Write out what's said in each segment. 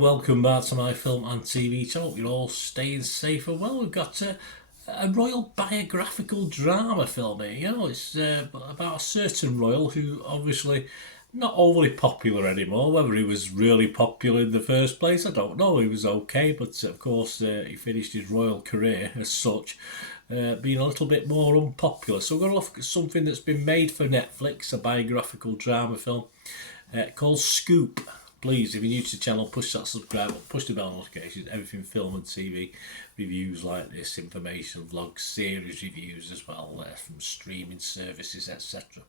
and welcome back to my film and TV channel. You're all staying safe and well. We've got a royal biographical drama film here. It's about a certain royal who obviously not overly popular anymore. Whether he was really popular in the first place, I don't know. He was okay, but of course he finished his royal career as such, being a little bit more unpopular. So we're going to look at something that's been made for Netflix, a biographical drama film called Scoop. Please, if you're new to the channel, push that subscribe button, push the bell notifications, everything film and TV reviews like this, information, vlogs, series reviews as well, from streaming services, etc.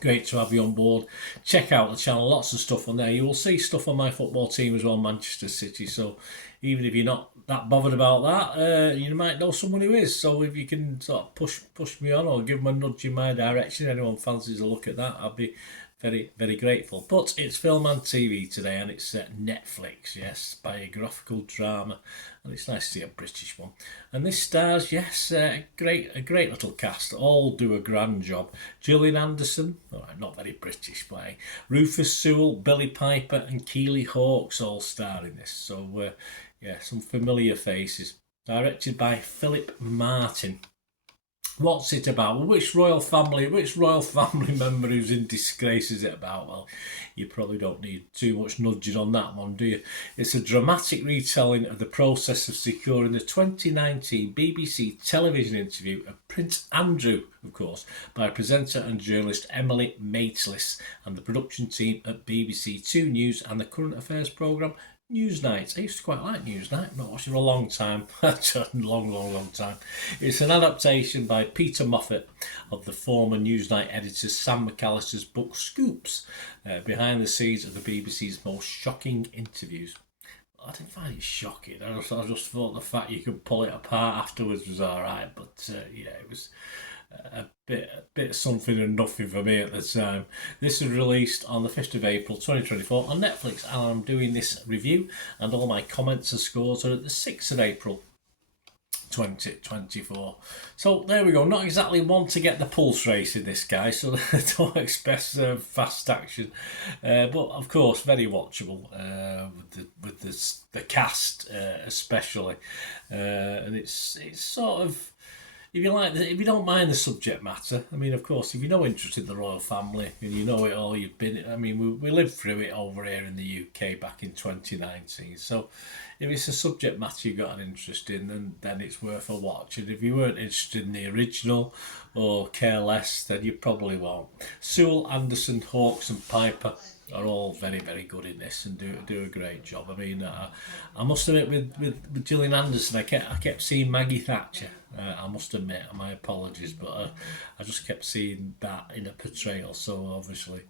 Great to have you on board. Check out the channel, lots of stuff on there. You will see stuff on my football team as well, Manchester City, so even if you're not that bothered about that, you might know someone who is, so if you can sort of push me on or give them a nudge in my direction, anyone fancies a look at that, I'd be very, very grateful. But it's film and TV today, and it's Netflix, yes, biographical drama, and it's nice to see a British one. And this stars, yes, a great little cast, all do a grand job. Gillian Anderson, not very British, but Rufus Sewell, Billy Piper, and Keely Hawkes all star in this. So, yeah, some familiar faces. Directed by Philip Martin. What's it about? Well, which royal family member who's in disgrace is it about? Well, you probably don't need too much nudging on that one, do you? It's a dramatic retelling of the process of securing the 2019 BBC television interview of Prince Andrew, of course, by presenter and journalist Emily Maitlis and the production team at BBC Two News and the current affairs programme Newsnight. I used to quite like Newsnight. I've not watched it for a long time. long time. It's an adaptation by Peter Moffat of the former Newsnight editor Sam McAllister's book Scoops, behind the scenes of the BBC's most shocking interviews. I didn't find it shocking. I just thought the fact you could pull it apart afterwards was alright, but yeah, it was a bit something and nothing for me at the time. This was released on the 5th of April 2024 on Netflix, and I'm doing this review and all my comments and scores are at the 6th of April 2024. So there we go. Not exactly one to get the pulse race in this guy, so don't expect fast action, but of course very watchable, with the cast especially, and it's sort of, if you don't mind the subject matter, I mean, of course, if you're no interest in the royal family and you know it all, you've been, I mean, we lived through it over here in the UK back in 2019. So if it's a subject matter you've got an interest in, then it's worth a watch. And if you weren't interested in the original or care less, then you probably won't. Sewell, Anderson, Hawkes and Piper are all very, very good in this and do a great job. I mean, I must admit with Gillian Anderson, I kept seeing Maggie Thatcher. I must admit, my apologies, but I just kept seeing that in a portrayal. So obviously,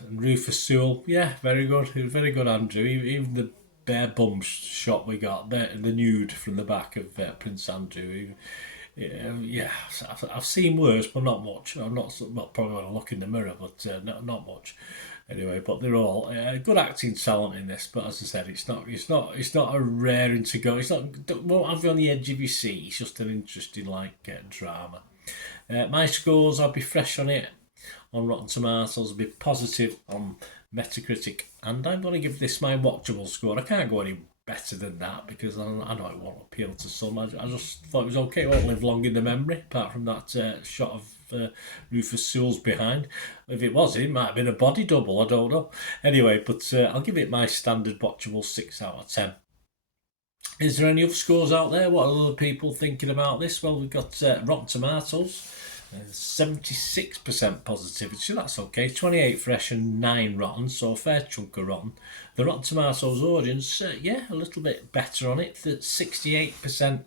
and Rufus Sewell, yeah, very good. He was very good, Andrew. Even the bare bum shot we got, the nude from the back of Prince Andrew. Yeah, I've seen worse, but not much. I'm not, well, probably when I look in the mirror, but not much. Anyway, but they're all good acting talent in this. But as I said, it's not a raring to go. Won't have you on the edge of your seat. It's just an interesting drama. My scores, I'll be fresh on it on Rotten Tomatoes. I'll be positive on Metacritic, and I'm going to give this my watchable score. I can't go any better than that because I know it won't appeal to some. I just thought it was okay. It won't live long in the memory, apart from that shot of Rufus Sewell's behind. If it was, it might have been a body double, I don't know. Anyway, but I'll give it my standard watchable 6 out of 10. Is there any other scores out there? What are other people thinking about this? Well, we've got Rotten Tomatoes, 76% positivity, that's okay. 28 fresh and 9 rotten, so a fair chunk of rotten. The Rotten Tomatoes audience, yeah, a little bit better on it. 68%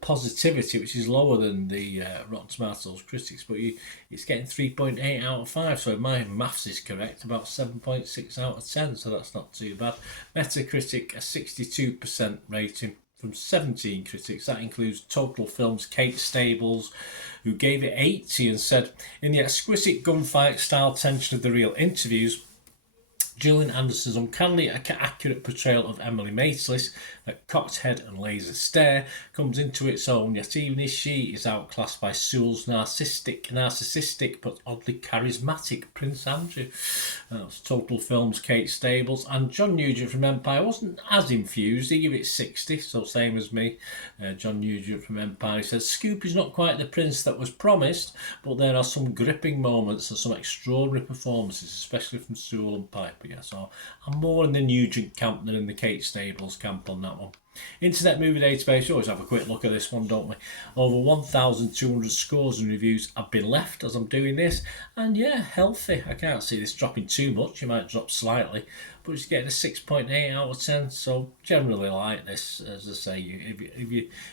positivity, which is lower than the Rotten Tomatoes critics, but it's getting 3.8 out of 5, so if my maths is correct, about 7.6 out of 10, so that's not too bad. Metacritic, a 62% rating from 17 critics. That includes Total Films' Kate Stables, who gave it 80 and said, in the exquisite gunfight style tension of the real interviews, Gillian Anderson's uncannily accurate portrayal of Emily Maitlis, that cocked head and laser stare, comes into its own, yet even as she is outclassed by Sewell's narcissistic but oddly charismatic Prince Andrew. That's Total Films' Kate Stables, and John Nugent from Empire wasn't as infused. He gave it 60, so same as me. John Nugent from Empire, he says, Scoop is not quite the prince that was promised, but there are some gripping moments and some extraordinary performances, especially from Sewell and Piper. Yeah, so I'm more in the Nugent camp than in the Kate Stables camp on that one. Internet Movie Database, we always have a quick look at this one, don't we? Over 1,200 scores and reviews have been left as I'm doing this, and yeah, healthy. I can't see this dropping too much, it might drop slightly, but it's getting a 6.8 out of 10, so generally like this. As I say,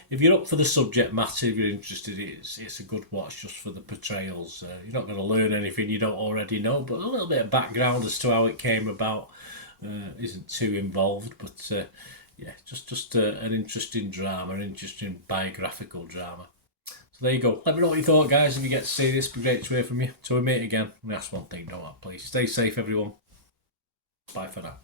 if you're up for the subject matter, if you're interested, it's a good watch just for the portrayals. You're not going to learn anything you don't already know, but a little bit of background as to how it came about isn't too involved, but yeah, just an interesting drama, an interesting biographical drama. So there you go. Let me know what you thought, guys. If you get to see this, it'd be great to hear from you. Till we meet again, and that's one thing, don't I? Please stay safe, everyone. Bye for now.